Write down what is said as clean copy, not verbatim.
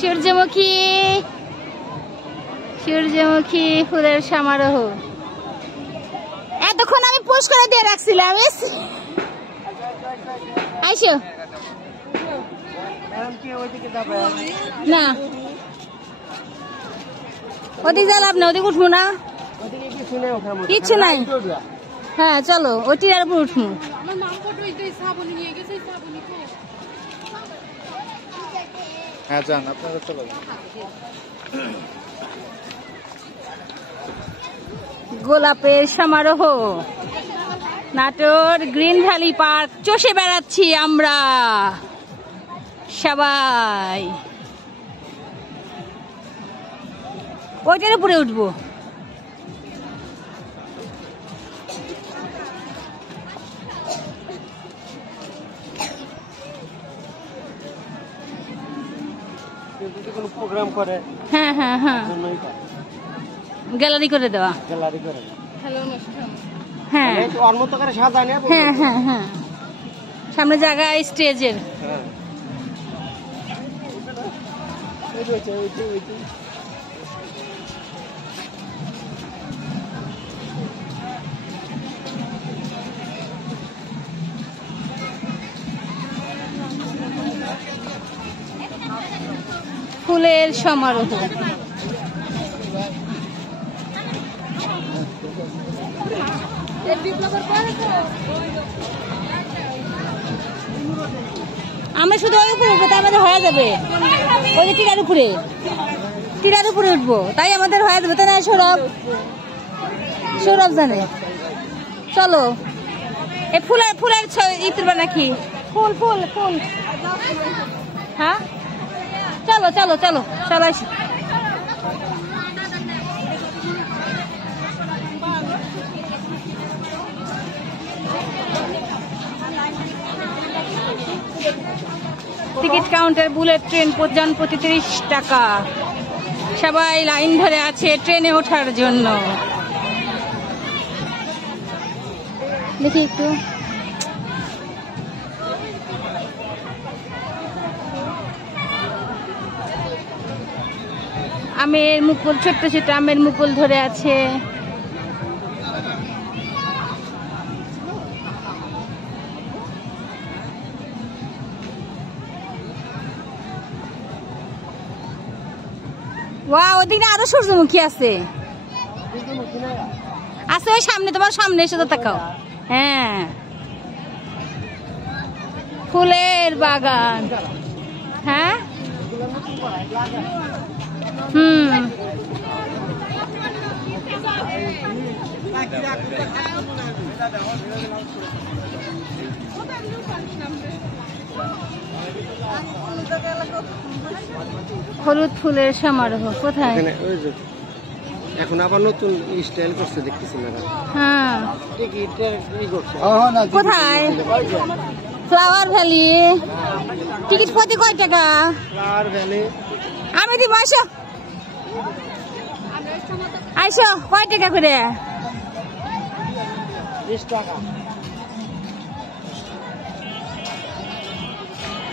সূর্যমুখী সূর্যমুখী ফুলের সমারোহ। এতক্ষণ আমি পোস্ট করে দিয়ে রাখছিলাম। আইসো না, ওদিকে যা লাভ না, ওদিকে উঠবো না, কিচ্ছু নাই। হ্যাঁ চলো ওই টিলার উপর উঠবো। হ্যাঁ যান, আপনারা চলো। গোলাপের সমারোহ, নাটোর গ্রিন ভ্যালি পার্ক চষে বেড়াচ্ছি আমরা সবাই। ওইটার উপরে উঠবো। প্রোগ্রাম করে, হ্যাঁ হ্যাঁ হ্যাঁ, গ্যালারি করে দেওয়া। হ্যাঁ হ্যাঁ হ্যাঁ হ্যাঁ, সামনে জায়গা স্টেজের। ফুলের সমারোহ। আমরা শুধু ওই উপরে উঠবো, তাই আমাদের হয়ে যাবে। ওই যে টিলার উপরে, টিলার উপরে উঠবো, তাই আমাদের হয়ে যাবে। তাই না সৌরভ? সৌরভ জানে। চলো এই ফুলের ফুলের ই তুলবা নাকি? ফুল ফুল ফুল। হ্যাঁ চলো চলো চলো চলো আসি। টিকিট কাউন্টার, বুলেট ট্রেন জন প্রতি 30 টাকা। সবাই লাইন ধরে আছে ট্রেনে ওঠার জন্য। দেখি একটু, আমের মুকুল, ছোট্ট ছোট্ট আমের মুকুল ধরে আছে। ওয়াও, ওদিকে আরো সূর্যমুখী আছে। আছে ওই সামনে, তোমার সামনে এসে তো তাকাও। হ্যাঁ ফুলের বাগান। হ্যাঁ হলুদ ফুলের সমারোহ। কোথায়? এখন আবার নতুন স্টাইল করছে দেখতেছি ম্যাডাম। হ্যাঁ কোথায়? Flower valley. টিকিট প্রতি কয় টাকা? ফ্লাওয়ার ভ্যালি আমি দিব। আইসো আইসো, কয় টাকা করে? 20 টাকা।